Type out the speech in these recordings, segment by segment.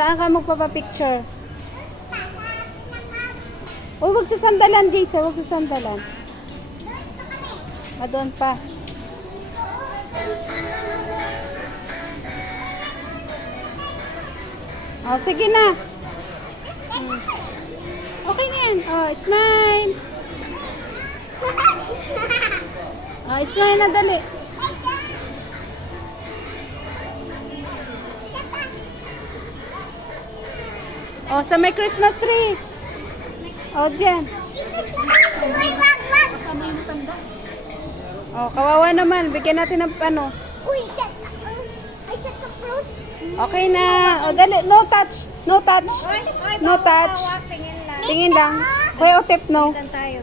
Saan ka magpapapicture? Uy, wag sa sandalan, Jason. Wag sa sandalan. Doon pa. Oh, sige na. Okay na yan. Oh, smile. Oh, smile na dali. Oh, sa may Christmas tree. Oh, dyan. Oh, kawawa naman. Bigyan natin ng ano. Okay na. Oh, dali. No touch. No touch. No touch. Tingin lang. Kuya, o tip no.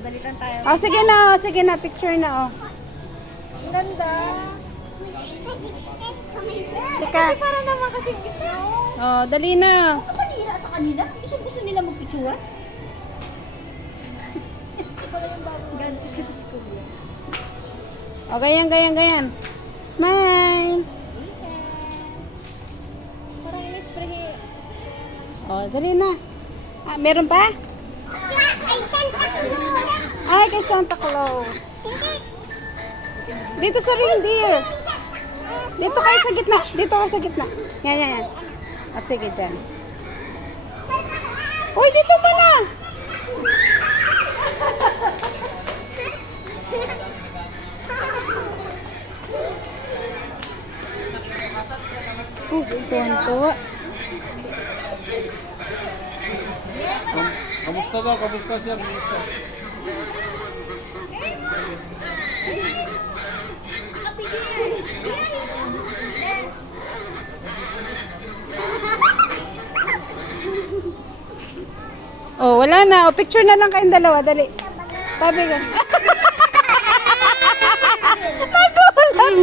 Balitan tayo. Oh, sige na. Oh, sige na. Picture na. Oh. Ang ganda. Teka. Kasi para naman kasi isa. Oh, dali na. Ano panira sa kanila? Gusto nila magpicture? Ikaw na yung bagong ganti kita si Kuya. Oh, ganyan. Smile. Parang in-spray. Oh, dali na. Ah, meron pa? Ay, kay Santa Claus. Dito sa reindeer. Dito kayo sa gitna. Dito kayo sa gitna. Yan. Ah, sige, dyan. Uy, dito pa na. Tuwan-tuwa. Kamusta daw? Kamusta siya? Kamusta? Oh, wala na. O, picture na lang kayong dalawa. Dali. Sabi ka. Nagulang.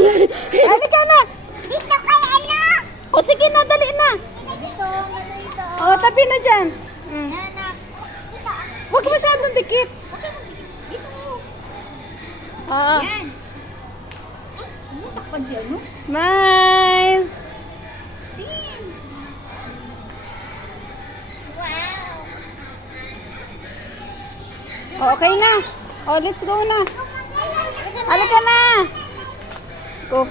Halika na. Dito kay ano? O, sige na. Dali na. Dito. O, tabi na dyan. Anak. Huwag masyadong dikit. Dito. Oo. Yan. Ano takpan siya, no? Smile. Tingin. Wow. O, okay na. O, let's go na. Halika na. Let's go.